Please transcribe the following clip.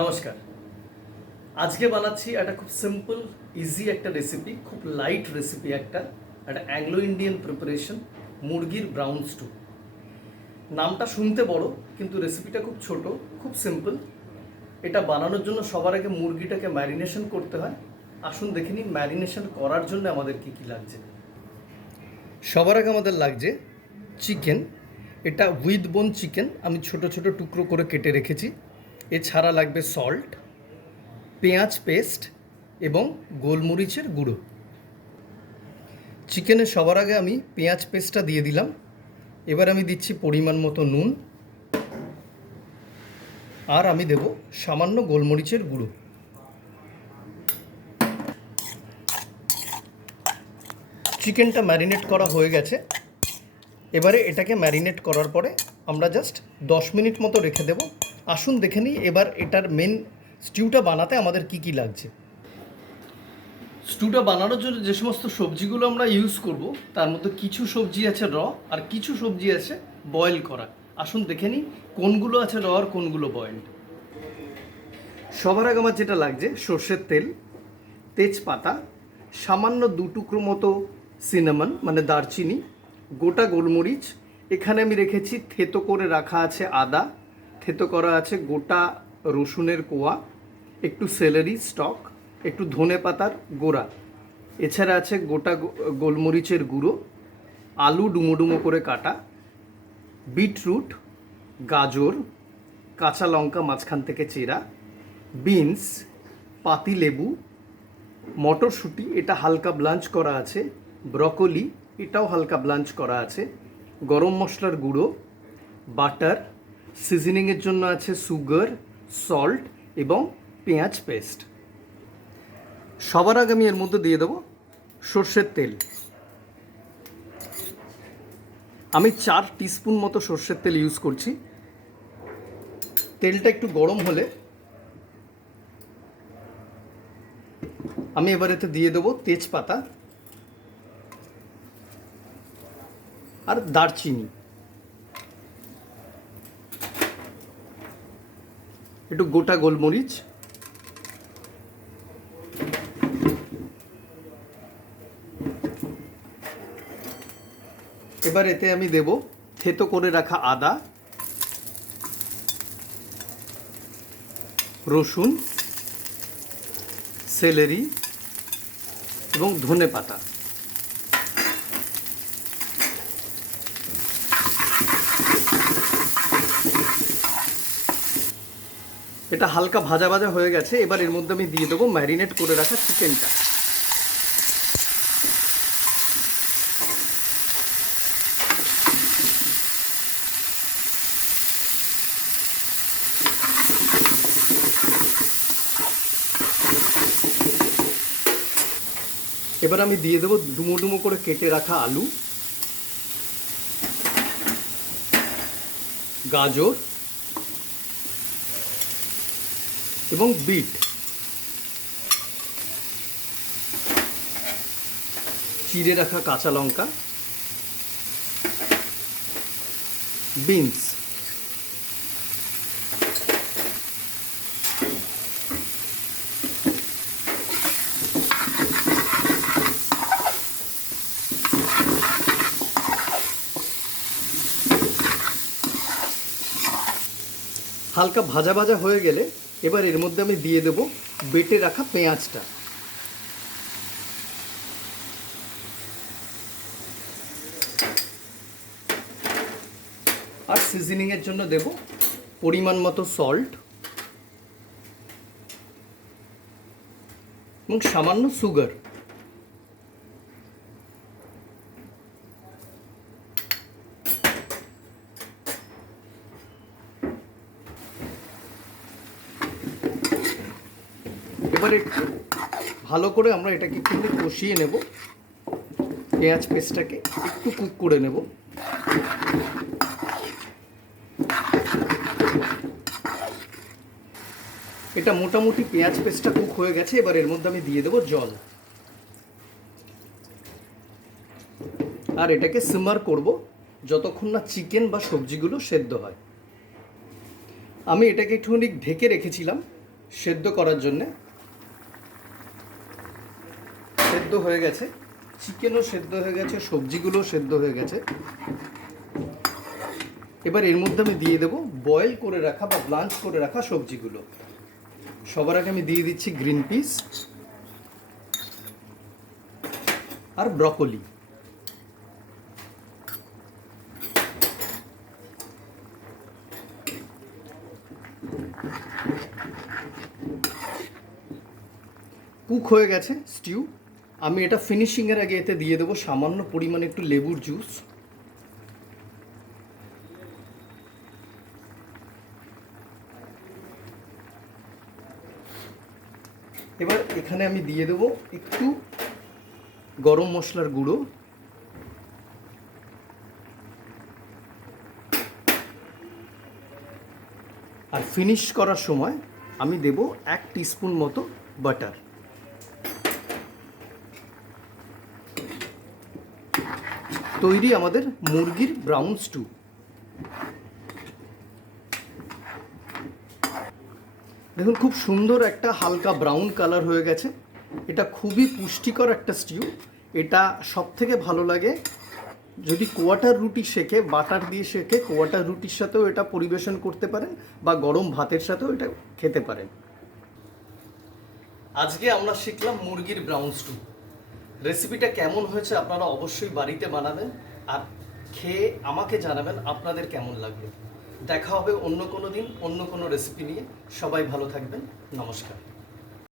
নমস্কার। আজকে বানাচ্ছি একটা খুব সিম্পল ইজি একটা রেসিপি, খুব লাইট রেসিপি, একটা অ্যাংলো ইন্ডিয়ান প্রিপারেশন, মুরগির ব্রাউন স্টু। নামটা শুনতে বড়, কিন্তু রেসিপিটা খুব ছোট, খুব সিম্পল। এটা বানানোর জন্য সবার আগে মুরগিটাকে ম্যারিনেশন করতে হয়। আসুন দেখে নিই ম্যারিনেশন করার জন্য আমাদের কী কী লাগছে। সবার আগে আমাদের লাগছে চিকেন। এটা উইথ বোন চিকেন, আমি ছোট ছোট টুকরো করে কেটে রেখেছি। এছাড়া লাগবে সল্ট, পেঁয়াজ পেস্ট এবং গোলমরিচের গুঁড়ো। চিকেনে সবার আগে আমি পেঁয়াজ পেস্টটা দিয়ে দিলাম। এবার আমি দিচ্ছি পরিমাণ মতো নুন, আর আমি দেব সামান্য গোলমরিচের গুঁড়ো। চিকেনটা ম্যারিনেট করা হয়ে গেছে। এবারে এটাকে ম্যারিনেট করার পরে আমরা জাস্ট 10 মিনিট মতো রেখে দেব। আসুন দেখে নিই এবার এটার মেন স্টিউটা বানাতে আমাদের কি কি লাগছে। স্টুটা বানানোর জন্য যে সমস্ত সবজিগুলো আমরা ইউজ করব, তার মধ্যে কিছু সবজি আছে র, আর কিছু সবজি আছে বয়েল করা। আসুন দেখে নিই কোনগুলো আছে র আর কোনগুলো বয়েলড। সবার আগে আমার যেটা লাগছে সর্ষের তেল, তেজপাতা, সামান্য 2 টুকরো মতো সিনামন মানে দারচিনি, গোটা গোলমরিচ, এখানে আমি রেখেছি থেতো করে রাখা আছে আদা, থেতো করা আছে গোটা রসুনের কোয়া, একটু সেলেরি স্টক, একটু ধনে পাতার গোড়া, এছাড়া আছে গোটা গোলমরিচের গুঁড়ো, আলু ডুমো ডুমো করে কাটা, বিটরুট, গাজর, কাঁচা লঙ্কা মাঝখান থেকে চেরা, বিনস, পাতিলেবু, মটরশুঁটি এটা হালকা ব্লাঞ্চ করা আছে, ব্রকলি এটাও হালকা ব্লাঞ্চ করা আছে, গরম মশলার গুঁড়ো, বাটার, সিজনিংয়ের জন্য আছে সুগার, সল্ট এবং পেঁয়াজ পেস্ট। সবার আগে আমি এর মধ্যে দিয়ে দেবো সর্ষের তেল। আমি 4 টিস্পুন মতো সর্ষের তেল ইউজ করছি। তেলটা একটু গরম হলে আমি এবার এতে দিয়ে দেবো তেজপাতা আর দারচিনি, একটু গোটা গোলমরিচ, এবার এতে আমি দেব থেতো করে রাখা আদা, রসুন, সেলেরি এবং ধনে পাতা। এটা হালকা ভাজা ভাজা হয়ে গেছে। এবার এর মধ্যে আমি দিয়ে দেবো ম্যারিনেট করে রাখা চিকেনটা। এবার আমি দিয়ে দেবো ডুমো ডুমো করে কেটে রাখা আলু, গাজর এবং বিট, চিড়ে রাখা কাঁচা লঙ্কা, বিনস, হালকা ভাজা ভাজা হয়ে গেলে এবার এর মধ্যে আমি দিয়ে দেব বেটে রাখা পেঁয়াজটা। আর সিজনিংয়ের জন্য দেব পরিমাণ মতো সল্ট এবং সামান্য সুগার। এবারে ভালো করে আমরা এটাকে কিন্তু কষিয়ে নেব, পেঁয়াজ পেস্টটাকে একটু কুক করে নেব। এটা মোটামুটি পেঁয়াজ পেস্টটা কুক হয়ে গেছে। এবার এর মধ্যে আমি দিয়ে দেবো জল, আর এটাকে সিমার করব যতক্ষণ না চিকেন বা সবজিগুলো সেদ্ধ হয়। আমি এটাকে একটুখানি ঢেকে রেখেছিলাম সেদ্ধ করার জন্যে। সেদ্ধ হয়ে গেছে, চিকেনও সেদ্ধ হয়ে গেছে, সবজিগুলো সেদ্ধ হয়ে গেছে। এবার এর মধ্যে আমি দিয়ে দেবো বয়েল করে রাখা বা ব্লাঞ্চ করে রাখা সবজিগুলো। সবার আগে আমি দিয়ে দিচ্ছি গ্রিন পিস আর ব্রকলি। কুক হয়ে গেছে স্টিউ। আমি এটা ফিনিশিংয়ের আগে এতে দিয়ে দেবো সামান্য পরিমাণে একটু লেবুর জুস। এবার এখানে আমি দিয়ে দেবো একটু গরম মশলার গুঁড়ো, আর ফিনিশ করার সময় আমি দেব 1 টিস্পুন মতো বাটার। তৈরি আমাদের মুরগির ব্রাউন স্টু। দেখুন খুব সুন্দর একটা হালকা ব্রাউন কালার হয়ে গেছে। এটা খুবই পুষ্টিকর একটা স্টিউ। এটা সব থেকে ভালো লাগে যদি কোয়াটার রুটি সেকে, বাটার দিয়ে সেকে কোয়াটার রুটির সাথেও এটা পরিবেশন করতে পারেন বা গরম ভাতের সাথেও এটা খেতে পারেন। আজকে আমরা শিখলাম মুরগির ব্রাউন স্টু। রেসিপিটা কেমন হয়েছে আপনারা অবশ্যই বাড়িতে বানাবেন আর খেয়ে আমাকে জানাবেন আপনাদের কেমন লাগলো। দেখা হবে অন্য কোনো দিন অন্য কোনো রেসিপি নিয়ে। সবাই ভালো থাকবেন। নমস্কার।